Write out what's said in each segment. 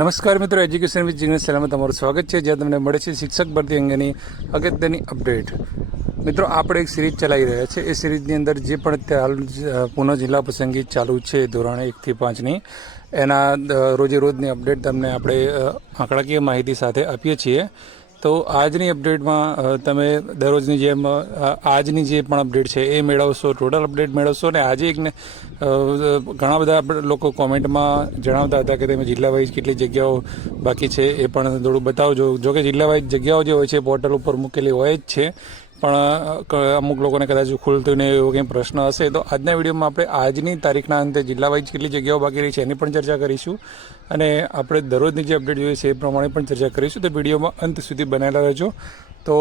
નમસ્કાર મિત્રો education with Jignesh સલામત તમારું સ્વાગત છે. જ્યાં તમને મળે છે શિક્ષક ભરતી અંગેની અગત્યની અપડેટ મિત્રો, આપણે એક સિરીઝ ચલાવી રહ્યા છે. એ સિરીઝની અંદર જે પણ હાલ પુનઃ જિલ્લા પસંદગી ચાલુ છે, ધોરણ એકથી પાંચની એના રોજે રોજની અપડેટ તમને આપણે આંકડાકીય માહિતી સાથે આપીએ છીએ. તો આજની અપડેટમાં તમે દરરોજની જેમ આજની જે પણ અપડેટ છે એ મેળવશો, ટોટલ અપડેટ મેળવશો અને આજે એક ને ઘણા બધા લોકો કોમેન્ટમાં જણાવતા હતા કે તમે જિલ્લા વાઇઝ કેટલી જગ્યાઓ બાકી છે એ પણ થોડું બતાવજો. જો કે જિલ્લા વાઇઝ જગ્યાઓ જે હોય છે પોર્ટલ ઉપર મૂકેલી હોય જ છે. પણ અમુક લોકોને કદાચ ખુલતું ને એવો કંઈ પ્રશ્ન હશે. તો આજના વિડીયોમાં આપણે આજની તારીખના અંતે જિલ્લા વાઇઝ કેટલી જગ્યાઓ બાકી રહી છે એની પણ ચર્ચા કરીશું. અને આપણે દરરોજની જે અપડેટ જોઈએ છે એ પ્રમાણે પણ ચર્ચા કરીશું. તો વિડીયોમાં અંત સુધી બનાવેલા રહેજો. તો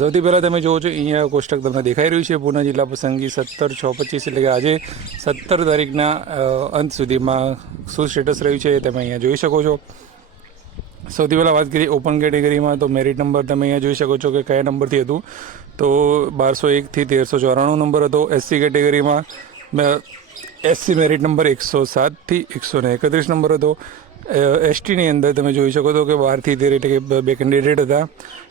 સૌથી પહેલાં તમે જુઓ છો, અહીંયા કોષ્ટક તમને દેખાઈ રહ્યું છે. પૂના જિલ્લા પસંદગી સત્તર છ પચીસ એટલે કે આજે સત્તર તારીખના અંત સુધીમાં શું સ્ટેટસ રહ્યું છે એ તમે અહીંયા જોઈ શકો છો. સૌથી પહેલાં વાત કરીએ ઓપન કેટેગરીમાં તો મેરિટ નંબર તમે અહીંયા જોઈ શકો છો કે કયા નંબરથી હતું. તો બારસો એકથી તેરસો ચોરાણું નંબર હતો એસસી કેટેગરીમાં એસસી મેરિટ નંબર એકસો સાતથી એકસો એકત્રીસ નંબર હતો. એસટીની અંદર તમે જોઈ શકો છો કે બારથી તેર એટલે કે બે કેન્ડિડેટ હતા.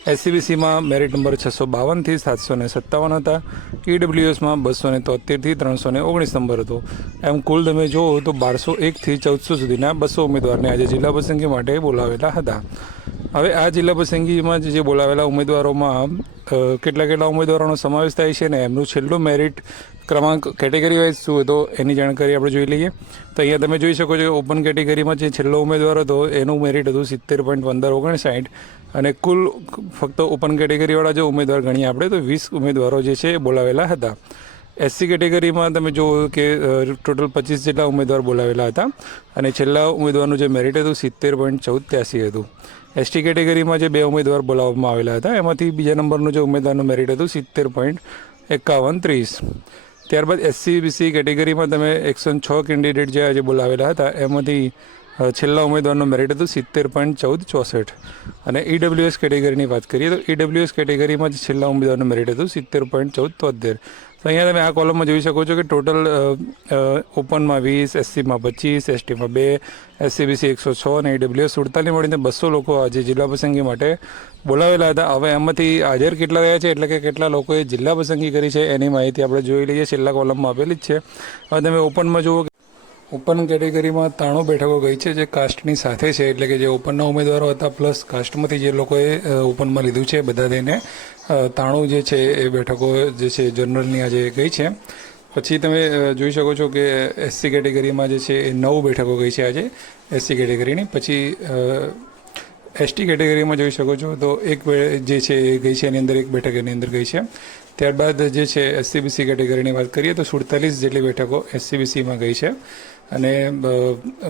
એસસીબીસીમાં મેરિટ નંબર છસો બાવનથી સાતસો ને સત્તાવન હતા. ઈડબ્લ્યુએસમાં બસો ને તોતેરથી ત્રણસો ને ઓગણીસ નંબર હતો. એમ કુલ તમે જુઓ તો બારસો એકથી ચૌદસો સુધીના બસો ઉમેદવારને આજે જિલ્લા પસંદગી માટે બોલાવેલા હતા. હવે આ જિલ્લા પસંદગીમાં જે બોલાવેલા ઉમેદવારોમાં કેટલા કેટલા ઉમેદવારોનો સમાવેશ થાય છે ને એમનું છેલ્લું મેરિટ ક્રમાંક કેટેગરી વાઇઝ શું હતો એની જાણકારી આપણે જોઈ લઈએ. તો અહીંયા તમે જોઈ શકો છો ઓપન કેટેગરીમાં જે છેલ્લો ઉમેદવાર હતો, એનું મેરિટ હતું સિત્તેર પોઈન્ટ પંદર ઓગણસાઠ અને કુલ ફક્ત ઓપન કેટેગરીવાળા જો ઉમેદવાર ગણીએ આપણે, તો વીસ ઉમેદવારો જે છે એ બોલાવેલા હતા. એસસી કેટેગરીમાં તમે જુઓ કે ટોટલ પચીસ જેટલા ઉમેદવાર બોલાવેલા હતા. અને છેલ્લા ઉમેદવારનું જે મેરિટ હતું, સિત્તેર પોઈન્ટ ચૌદ ત્યાસી હતું. એસટી કેટેગરીમાં જે બે ઉમેદવાર બોલાવવામાં આવેલા હતા, એમાંથી બીજા નંબરનું જે ઉમેદવારનું મેરિટ હતું સિત્તેર પોઈન્ટ એકાવન ત્રીસ. ત્યારબાદ એસસી બીસી કેટેગરીમાં તમે એકસો છ કેન્ડિડેટ જે આજે બોલાવેલા હતા, એમાંથી છેલ્લા ઉમેદવારનું મેરિટ હતું સિત્તેર પોઈન્ટ ચૌદ ચોસઠ. અને ઈડબ્લ્યુએસ કેટેગરીની વાત કરીએ તો ઈડબ્લ્યુએસ કેટેગરીમાં જે છેલ્લા ઉમેદવારનું મેરિટ હતું સિત્તેર પોઈન્ટ ચૌદ તોતેર. તો અહીંયા તમે આ કોલમમાં જોઈ શકો છો કે ટોટલ ઓપનમાં વીસ, એસસીમાં પચીસ, એસટીમાં બે, એસસીબીસી એકસો છ અને ઈડબ્લ્યુએસ સુડતાલીસ મળીને બસો લોકો આજે જિલ્લા પસંદગી માટે બોલાવેલા હતા. હવે એમાંથી હાજર કેટલા રહ્યા છે? એટલે કે કેટલા લોકોએ જિલ્લા પસંદગી કરી છે? એની માહિતી આપણે જોઈ લઈએ. છેલ્લા કોલમમાં આપેલી જ છે. હવે તમે ઓપનમાં જુઓ કે ઓપન કેટેગરીમાં ત્રાણું બેઠકો ગઈ છે જે કાસ્ટની સાથે છે. એટલે કે જે ઓપનના ઉમેદવારો હતા પ્લસ કાસ્ટમાંથી જે લોકોએ ઓપનમાં લીધું છે બધા થઈને તાણું જે છે એ બેઠકો જે છે જનરલની આજે ગઈ છે. પછી તમે જોઈ શકો છો કે એસસી કેટેગરીમાં જે છે એ નવ બેઠકો ગઈ છે આજે એસસી કેટેગરીની. પછી એસટી કેટેગરીમાં જોઈ શકો છો તો એક જે છે એ ગઈ છે, એની અંદર એક બેઠક એની અંદર ગઈ છે. ત્યારબાદ જે છે એસસીબીસી કેટેગરીની વાત કરીએ તો સુડતાલીસ જેટલી બેઠકો એસસીબીસીમાં ગઈ છે. અને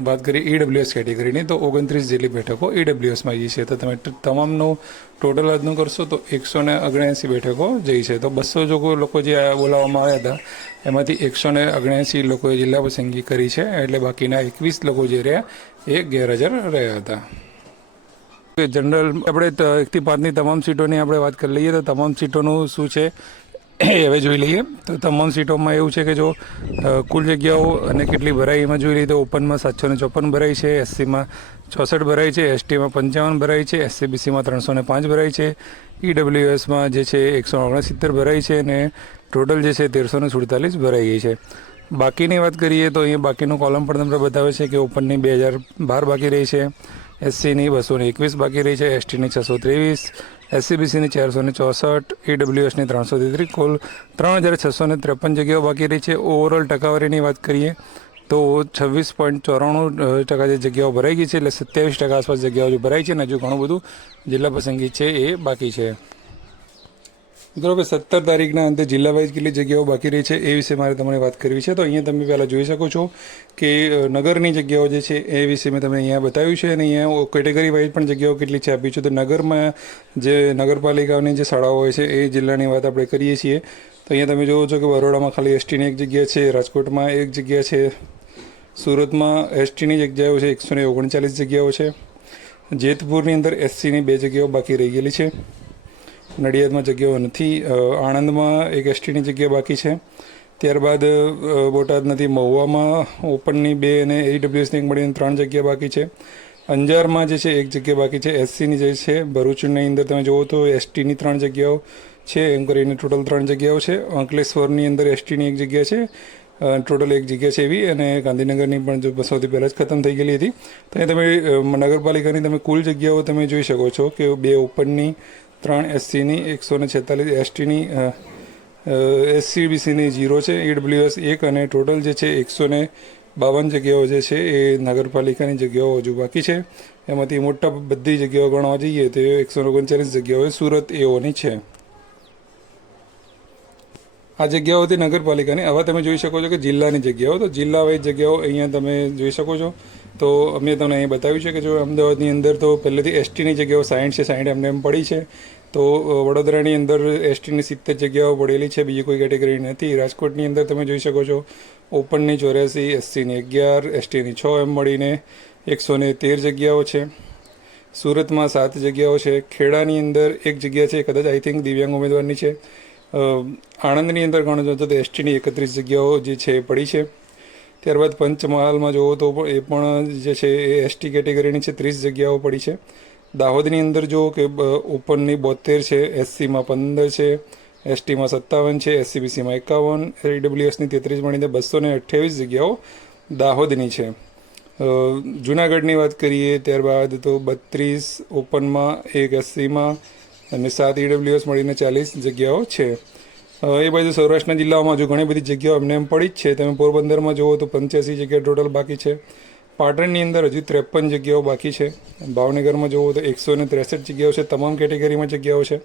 વાત કરીએ ઈડબ્લ્યુએસ કેટેગરીની તો ઓગણત્રીસ જેટલી બેઠકો ઈડબ્લ્યુએસમાં જઈ છે. તો તમે તમામનું ટોટલ આજનું કરશો તો એકસો ને અગણ્યાસી બેઠકો જઈ છે. તો બસો જો લોકો જે બોલાવવામાં આવ્યા હતા, એમાંથી એકસો ને અગણ્યાસી લોકોએ જિલ્લા પસંદગી કરી છે. એટલે બાકીના એકવીસ લોકો જે રહ્યા એ ગેરહાજર રહ્યા હતા. જનરલ આપણે એકથી પાંચની તમામ સીટોની આપણે વાત કરી લઈએ તો તમામ સીટોનું શું છે એ હવે જોઈ લઈએ. તો તમામ સીટોમાં એવું છે કે જો કુલ જગ્યાઓ અને કેટલી ભરાઈ એમાં જોઈ લઈએ તો ઓપનમાં સાતસો ને ચોપન ભરાઈ છે, એસસીમાં ચોસઠ ભરાઈ છે, એસટીમાં પંચાવન ભરાઈ છે, એસસીબીસીમાં ત્રણસો ને પાંચ ભરાઈ છે, ઈડબ્લ્યુએસમાં જે છે એકસો ઓગણસિત્તેર ભરાઈ છે અને ટોટલ જે છે તેરસો ને સુડતાલીસ ભરાઈ ગઈ છે. બાકીની વાત કરીએ તો અહીંયા બાકીનું કોલમ પણ તમને બતાવે છે કે ઓપનની બે હજાર બાર બાકી રહી છે. એસસીની બસો ને એકવીસ બાકી રહી છે, એસટીની છસો ત્રેવીસ, એસસીબીસીની ચારસો ને ચોસઠ, ઈડબ્લ્યુએસની ત્રણસો તેત્રીસ, કુલ ત્રણ હજાર છસો ને ત્રેપન જગ્યાઓ બાકી રહી છે. ઓવરઓલ ટકાવારીની વાત કરીએ તો છવ્વીસ પોઈન્ટ ચોરાણું ટકા જે જગ્યાઓ ભરાઈ ગઈ છે, એટલે સત્યાવીસ ટકા આસપાસ જગ્યાઓ જે ભરાઈ છે ને હજુ ઘણું બધું જિલ્લા પસંદગી છે એ બાકી છે. મિત્રો કે સત્તર તારીખના અંતે જિલ્લા વાઇઝ કેટલી જગ્યાઓ બાકી રહી છે એ વિશે મારે તમને વાત કરવી છે. તો અહીંયા તમે પહેલાં જોઈ શકો છો કે નગરની જગ્યાઓ જે છે એ વિશે મેં તમને અહીંયા બતાવ્યું છે અને અહીંયા કેટેગરી વાઇઝ પણ જગ્યાઓ કેટલી છે આપી છે. તો નગરમાં જે નગરપાલિકાઓની જે શાળાઓ હોય છે એ જિલ્લાની વાત આપણે કરીએ છીએ. તો અહીંયા તમે જોવો છો કે બરોડામાં ખાલી એસટીની એક જગ્યા છે, રાજકોટમાં એક જગ્યા છે, સુરતમાં એસટીની જગ્યાઓ છે, એકસો ઓગણચાલીસ જગ્યાઓ છે. જેતપુરની અંદર એસસીની બે જગ્યાઓ બાકી રહી ગયેલી છે. નડિયાદમાં જગ્યાઓ નથી. આણંદમાં એક એસટીની જગ્યા બાકી છે. ત્યારબાદ બોટાદ નથી, મહુવામાં ઓપનની બે અને એડબ્લ્યુએસની મળીને ત્રણ જગ્યા બાકી છે. અંજારમાં જે છે, એક જગ્યા બાકી છે, એસસીની જે છે, ભરૂચની અંદર તમે જુઓ તો એસટીની ત્રણ જગ્યાઓ છે, એમ કરીને ટોટલ ત્રણ જગ્યાઓ છે. અંકલેશ્વરની અંદર એસટીની એક જગ્યા છે ટોટલ એક જગ્યા છે એવી અને ગાંધીનગરની પણ જો સૌથી પહેલાં જ ખતમ થઈ ગયેલી હતી. તો તમે નગરપાલિકાની તમે કુલ જગ્યાઓ તમે જોઈ શકો છો કે બે ઓપનની ત્રણ એસસીની એકસો ને છેતાલીસ એસટીની એસસીબીસીની જીરો છે ઈડબ્લ્યુએસ એક અને ટોટલ જે છે એકસો ને બાવન જગ્યાઓ જે છે એ નગરપાલિકાની જગ્યાઓ હજુ બાકી છે. એમાંથી મોટા બધી જગ્યાઓ ગણવા જઈએ તો એકસો ઓગણચાલીસ જગ્યાઓ સુરત એઓની છે. આ જગ્યાઓ હતી નગરપાલિકાની. હવે તમે જોઈ શકો છો કે જિલ્લાની જગ્યાઓ. તો જિલ્લા વાઇઝ જગ્યાઓ અહીંયા તમે જોઈ શકો છો. તો અમે તમને અહીં બતાવ્યું છે કે જો અમદાવાદની અંદર તો પહેલેથી એસટીની જગ્યાઓ સાઠ છે સાઠ એમને એમ પડી છે. તો વડોદરાની અંદર એસટીની સિત્તેર જગ્યાઓ પડેલી છે, બીજી કોઈ કેટેગરી નથી. રાજકોટની અંદર તમે જોઈ શકો છો, ઓપનની ચોર્યાસી, એસસીની અગિયાર, એસટીની છ એમ મળીને એકસો ને તેર જગ્યાઓ છે. સુરતમાં સાત જગ્યાઓ છે. ખેડાની અંદર એક જગ્યા છે કદાચ આઈ થિંક દિવ્યાંગ ઉમેદવારની છે. આણંદની અંદર ગણો છો તો એસટીની એકત્રીસ જગ્યાઓ જે છે એ પડી છે. ત્યારબાદ પંચમહાલમાં જુઓ તો એ પણ જે છે એ એસટી કેટેગરીની છે, ત્રીસ જગ્યાઓ પડી છે. દાહોદની અંદર જુઓ કે ઓપનની બોતેર છે, એસસીમાં પંદર છે, એસટીમાં સત્તાવન છે, એસસીબીસીમાં એકાવન એડબ્લ્યુએસની તેત્રીસ મળીને બસો ને અઠ્યાવીસ જગ્યાઓ દાહોદની છે. જુનાગઢની વાત કરીએ, ત્યારબાદ તો બત્રીસ ઓપનમાં એક, એસસીમાં અને સાત ઈડબ્લ્યુએસ મળીને ચાલીસ જગ્યાઓ છે. એ બાજુ સૌરાષ્ટ્રના જિલ્લાઓમાં હજુ ઘણી બધી જગ્યાઓ એમને એમ પડી જ છે. તમે પોરબંદરમાં જુઓ તો પંચ્યાસી જગ્યા ટોટલ બાકી છે. પાટણની અંદર હજુ ત્રેપન જગ્યાઓ બાકી છે. ભાવનગરમાં જુઓ તો એકસો ને ત્રેસઠ જગ્યાઓ છે. તમામ કેટેગરીમાં જગ્યાઓ છે.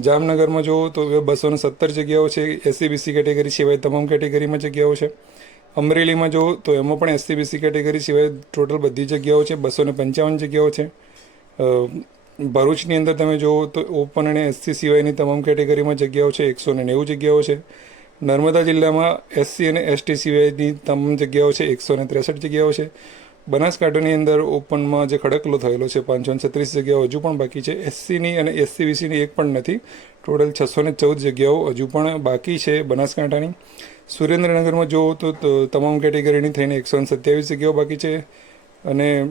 જામનગરમાં જુઓ તો બસો ને સત્તર જગ્યાઓ છે. એસસીબીસી કેટેગરી સિવાય તમામ કેટેગરીમાં જગ્યાઓ છે. અમરેલીમાં જુઓ તો એમાં પણ એસસીબીસી કેટેગરી સિવાય ટોટલ બધી જગ્યાઓ છે. બસો ને પંચાવન જગ્યાઓ છે. ભરૂચની અંદર તમે જુઓ તો ઓપન અને એસસી સિવાયની તમામ કેટેગરીમાં જગ્યાઓ છે, એકસો ને નેવું જગ્યાઓ છે. નર્મદા જિલ્લામાં એસસી અને એસટી સિવાયની તમામ જગ્યાઓ છે, એકસો ને ત્રેસઠ જગ્યાઓ છે. બનાસકાંઠાની અંદર ઓપનમાં જે ખડકલો થયેલો છે, પાંચસો છત્રીસ જગ્યાઓ હજુ પણ બાકી છે. એસસીની અને એસસીબીસીની એક પણ નથી. ટોટલ છસો ને ચૌદ જગ્યાઓ હજુ પણ બાકી છે બનાસકાંઠાની. સુરેન્દ્રનગરમાં જુઓ તો તમામ કેટેગરીની થઈને એકસો ને સત્યાવીસ જગ્યાઓ બાકી છે. અને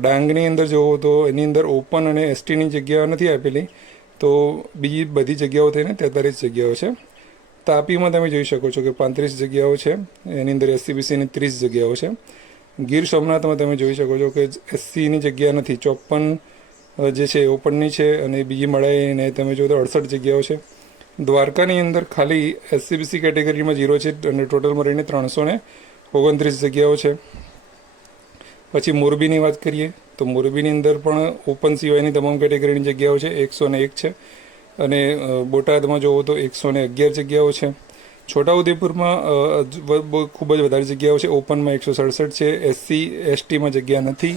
ડાંગની અંદર જુઓ તો એની અંદર ઓપન અને એસટીની જગ્યા નથી આપેલી. તો બીજી બધી જગ્યાઓ થઈને તેતાલીસ જગ્યાઓ છે. તાપીમાં તમે જોઈ શકો છો કે પાંત્રીસ જગ્યાઓ છે. એની અંદર એસસીબીસીની ત્રીસ જગ્યાઓ છે. ગીર સોમનાથમાં તમે જોઈ શકો છો કે એસસીની જગ્યા નથી. ચોપન જે છે ઓપનની છે અને બીજી મળાઈને તમે જો તો અડસઠ જગ્યાઓ છે. દ્વારકાની અંદર ખાલી એસસીબીસી કેટેગરીમાં જીરો છે અને ટોટલમાં રહીને ત્રણસો ઓગણત્રીસ જગ્યાઓ છે. પછી મોરબીની વાત કરીએ, તો મોરબીની અંદર પણ ઓપન સિવાયની તમામ કેટેગરીની જગ્યાઓ છે, એકસો ને એક છે. અને બોટાદમાં જુઓ તો એકસો ને અગિયાર જગ્યાઓ છે. છોટાઉદેપુરમાં ખૂબ જ વધારે જગ્યાઓ છે. ઓપનમાં એકસો સડસઠ છે. એસસી, એસટીમાં જગ્યા નથી.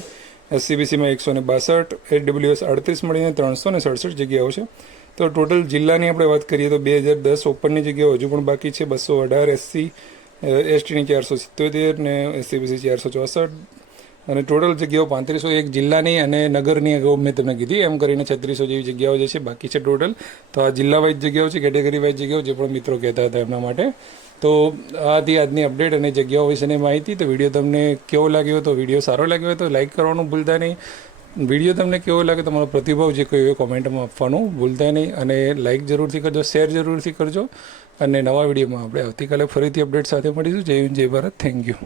એસસીબીસીમાં એકસો ને બાસઠ. એડબ્લ્યુએસ અડત્રીસ મળીને ત્રણસો ને સડસઠ જગ્યાઓ છે. તો ટોટલ જિલ્લાની આપણે વાત કરીએ તો બે હજાર દસ ઓપનની જગ્યાઓ હજુ પણ બાકી છે. બસો અઢાર એસસી એસટીની ચારસો સિત્તોતેર ને એસસીબીસી ચારસો ચોસઠ. અને ટોટલ જગ્યાઓ પાંત્રીસો એક જિલ્લાની અને નગરની અગાઉ મેં તમને કીધી. એમ કરીને છત્રીસો જેવી જગ્યાઓ જે છે, બાકી છે ટોટલ. તો આ જિલ્લા વાઇઝ જગ્યાઓ છે કેટેગરી વાઇઝ જગ્યાઓ જે પણ મિત્રો કહેતા હતા એમના માટે. તો આથી આજની અપડેટ અને જગ્યાઓ વિશેની માહિતી. તો વીડિયો તમને કેવો લાગ્યો તો વીડિયો સારો લાગ્યો હોય તો લાઇક કરવાનું ભૂલતા નહીં. વીડિયો તમને કેવો લાગે તમારો પ્રતિભાવ જે કોઈ એ કોમેન્ટમાં આપવાનું ભૂલતા નહીં. અને લાઇક જરૂરથી કરજો, શેર જરૂરથી કરજો. અને નવા વિડીયોમાં આપણે આવતીકાલે ફરીથી અપડેટ સાથે મળીશું. જય હિન્દ, જય ભારત. Thank you.